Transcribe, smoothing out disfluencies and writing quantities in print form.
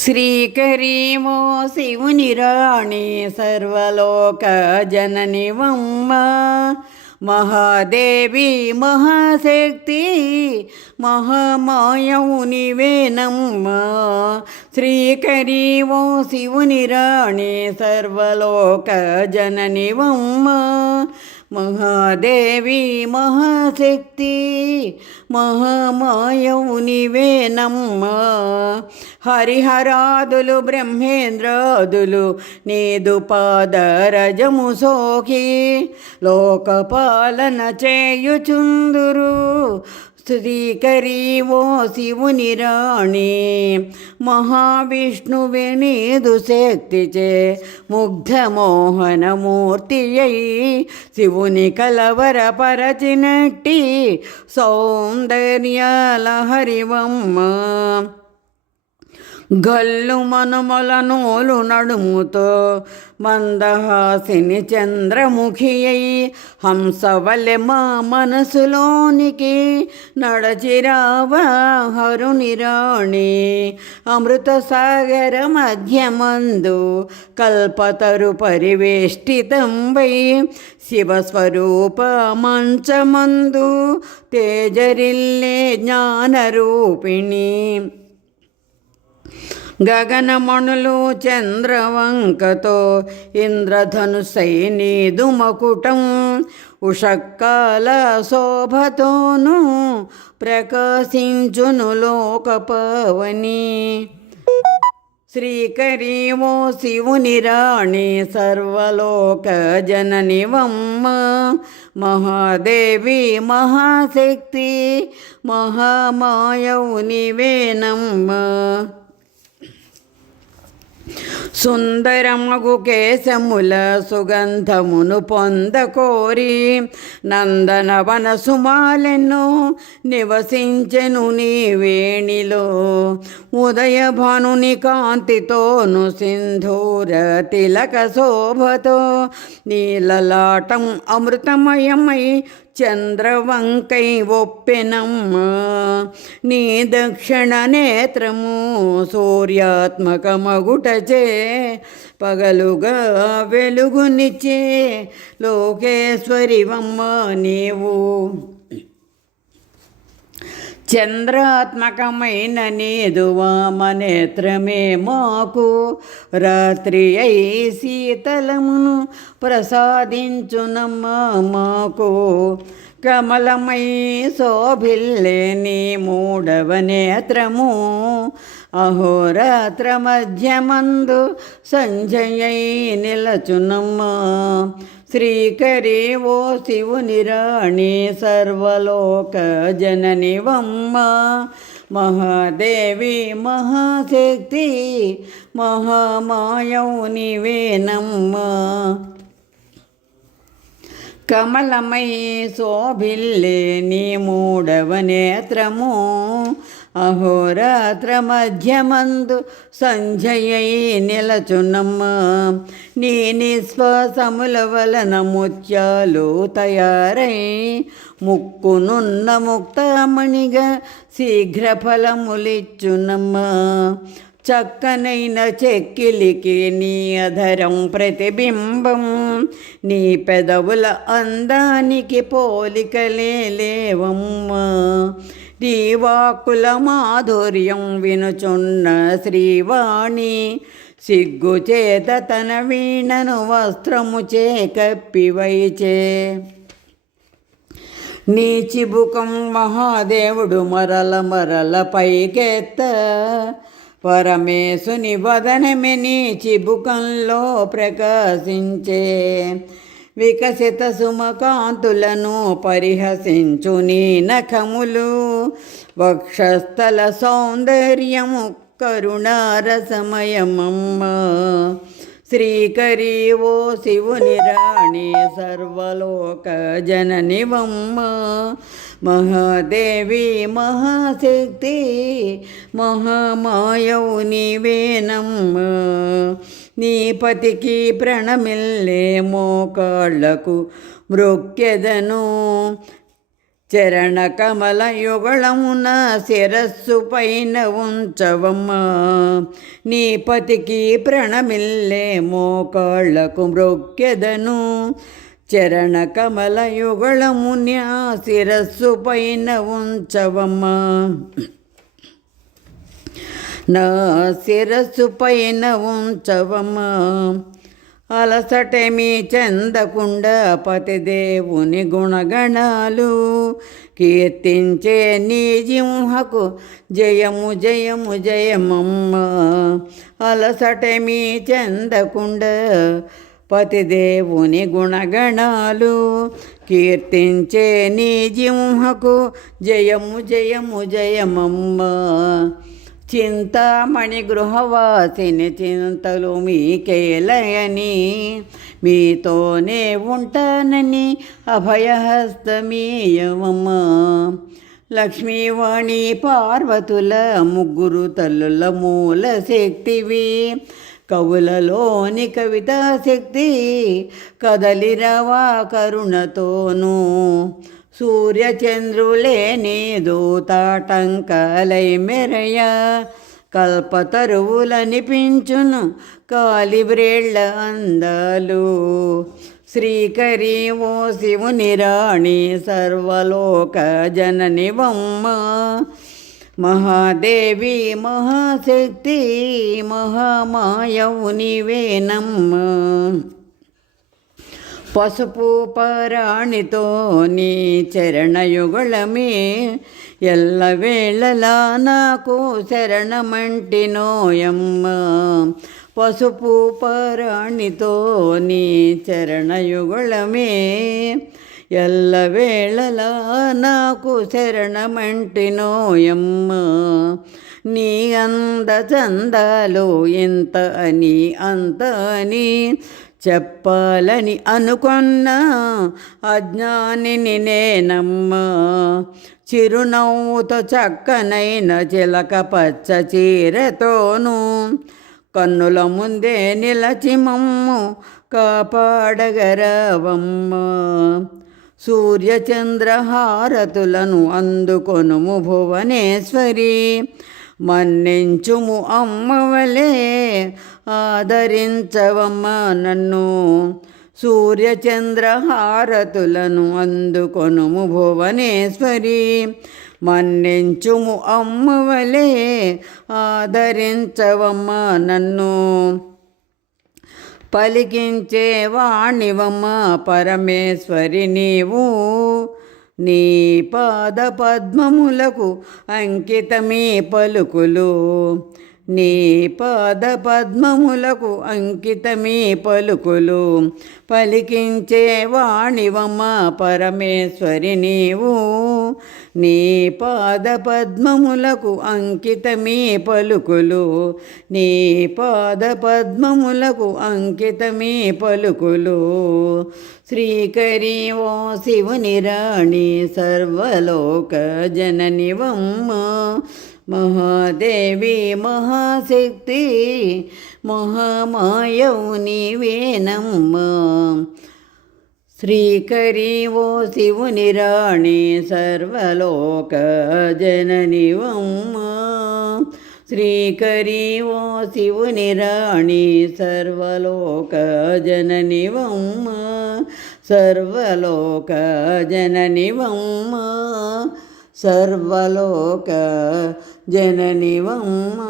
శ్రీకరీమో శివుని రాణి సర్వలోక జననివమ్మ మహాదేవి మహాశక్తి మహామాయవు నీవేనమ్మ. శ్రీకరీమో శివుని రాణి సర్వలోక జననివమ్మ మహాదేవి మహాశక్తి మహామాయవు నీవేనమ్మ. హరిహరాదులు బ్రహ్మేంద్రాదులు నీదు పాదరజము సోకి లోకపాలన చేయుచుందురు. శ్రీకరీవో శివుని రాణి మహావిష్ణువే నీదు శక్తిచే ముగ్ధమోహనమూర్తి అయి శివుని కలవరపరచినట్టి సౌందర్యాల హరివమ్మ. గల్లు మనుమల నోలు నడుముతో మందహాసిని చంద్రముఖి అయి హంసవలె మా మనసులోనికి నడచిరావా హరుని రాణి. అమృత సాగర మధ్యమందు కల్పతరు పరివేష్టితంబై శివస్వరూప మంచమందు తేజరిల్లే జ్ఞానరూపిణి. గగనమణులు చంద్రవంకతో ఇంద్రధనుసై నీదు మకుటం ఉషక్కాల శోభతోను ప్రకాశించును లోకపవని. శ్రీకరీమో శివుని రాణి సర్వలోక జననివమ్మ మహాదేవి మహాశక్తి మహామాయవు నీవేనమ్మ. సుందరమగు కేశముల సుగంధమును పొందకోరి నందనవన సుమాలెన్నో నివసించెను నీ వేణిలో. ఉదయభానుని కాంతితోను సింధూర తిలక శోభతో నీలలాటం అమృతమయమై చంద్రవంకై ఒప్పెనమ్మ. నీ దక్షిణ నేత్రము సూర్యాత్మకమగుటచే పగలుగా వెలుగునిచ్చే లోకేశ్వరివమ్మ నీవు. చంద్రాత్మకమైన నీదు వామనేత్రమే మాకు రాత్రి అయి శీతలమును ప్రసాదించునమ్మ మాకు. కమలమై శోభిల్లే నీ మూడవ నేత్రము అహోరాత్ర మధ్యమందు సంజయై నిలచునమ్మ. శ్రీకరీవో శివుని రాణి సర్వలోక జననివమ్మ మహాదేవి మహాశక్తి మహామాయవు నీవేనమ్మ. కమలమై శోభిల్లే నీ మూడవ నేత్రము అహోరాత్ర మధ్యమందు సంజయై నిలచునమ్మ. నీ నిశ్వాసముల వలన ముత్యాలు తయారై ముక్కునున్న ముక్తమణిగా శీఘ్ర ఫలములిచ్చునమ్మ. చక్కనైన చెక్కిలికి నీ అధరం ప్రతిబింబం నీ పెదవుల అందానికి పోలికలే లేవమ్మ. నీ వాక్కుల మాధుర్యం వినుచున్న శ్రీవాణి సిగ్గుచేత తన వీణను వస్త్రముచే కప్పివైచే. నీ చిబుకం మహాదేవుడు మరల మరల పైకెత్త పరమేశుని వదనమే నీ చిబుకంలో ప్రకాశించే. వికసిత సుమకాంతులను పరిహసించు నీ నఖములు వక్షస్థల సౌందర్యము కరుణారసమయమమ్మ. శ్రీకరీవో శివుని రాణి సర్వలోక జననివమ్మ మహాదేవి మహాశక్తి మహామాయవు నీవేనమ్మ. నీ పతికి ప్రణమిల్లే మోకాళ్లకు మ్రొక్కెదను చరణ కమల యుగళమున శిరస్సు పైన ఉంచవమ్మ. నీ పతికి ప్రణమిల్లే మోకాళ్లకు మ్రొక్కెదను. చరణ కమల యుగళమున శిరస్సు పైన ఉంచవమ్మ. నా శిరస్సు పైన ఉంచవమ్మ. అలసటమి చెందకుండా పతిదేవుని గుణగణాలు కీర్తించే నీ జింహకు జయము జయము జయమమ్మ. అలసటమి చెందకుండా పతిదేవుని గుణగణాలు కీర్తించే నీ జింహకు జయము జయము జయమమ్మ. చింతామణి గృహవాసిని చింతలు మీకేలయని మీతోనే ఉంటానని అభయహస్తమీయవమ్మ. లక్ష్మీవాణి పార్వతుల ముగ్గురు తల్లుల మూల శక్తివి. కవులలోని కవితా శక్తి కదలిరవా కరుణతోనూ. సూర్యచంద్రులే నీ దూతాటంకాలై మెరయ కల్పతరువులనిపించును కాలిబ్రేళ్ల అందాలు. శ్రీకరి ఓ శివుని రాణి సర్వలోక జననివమ్మ. మహాదేవి మహాశక్తి మహామాయవు నీవేనమ్మ. పసుపు పరాణితో నీ చరణయుగళమే ఎల్లవేళలా నాకు శరణమంటినోయమ్మ. పసుపు పరాణితో నీ చరణయుగళమే ఎల్లవేళలా నాకు శరణమంటినోయమ్మ. నీ అందచందాలు ఇంత అని అంత అని చెప్పాలని అనుకున్న అజ్ఞానిని నేనమ్మా. చిరునవ్వుతో చక్కనైన చిలక పచ్చ చీరతోనూ కన్నుల ముందే నిలచి మమ్ము కాపాడగరవమ్మ. సూర్యచంద్రహారతులను అందుకొనుము భువనేశ్వరి. మన్నించుము అమ్మవలే ఆదరించవమ్మ నన్ను. సూర్యచంద్రహారతులను అందుకొనుము భువనేశ్వరి. మన్నించుము అమ్మవలే ఆదరించవమ్మ నన్ను. పలికించే వాణివమ్మ పరమేశ్వరి నీవు. నీ పాద పద్మములకు అంకితమీ పలుకులు. నీ పాద పద్మములకు అంకితమీ పలుకులు. పలికించే వాణివమ్మ పరమేశ్వరి నీవు. నీ పాద పద్మములకు అంకితమీ పలుకులు. నీ పాద పద్మములకు అంకితమీ పలుకులు. శ్రీకరి ఓ శివుని రాణి సర్వలోక జననివమ్మ. మహాదేవి మహాశక్తి మహామాయవు నీవేనమ్మ. శ్రీకరి ఓ శివుని రాణి సర్వలోక జననివమ్మ. శ్రీకరి ఓ శివుని రాణి సర్వలోక జననివమ్మ. సర్వలోక జననివమ్మ. సర్వలోక జననివమ్మ.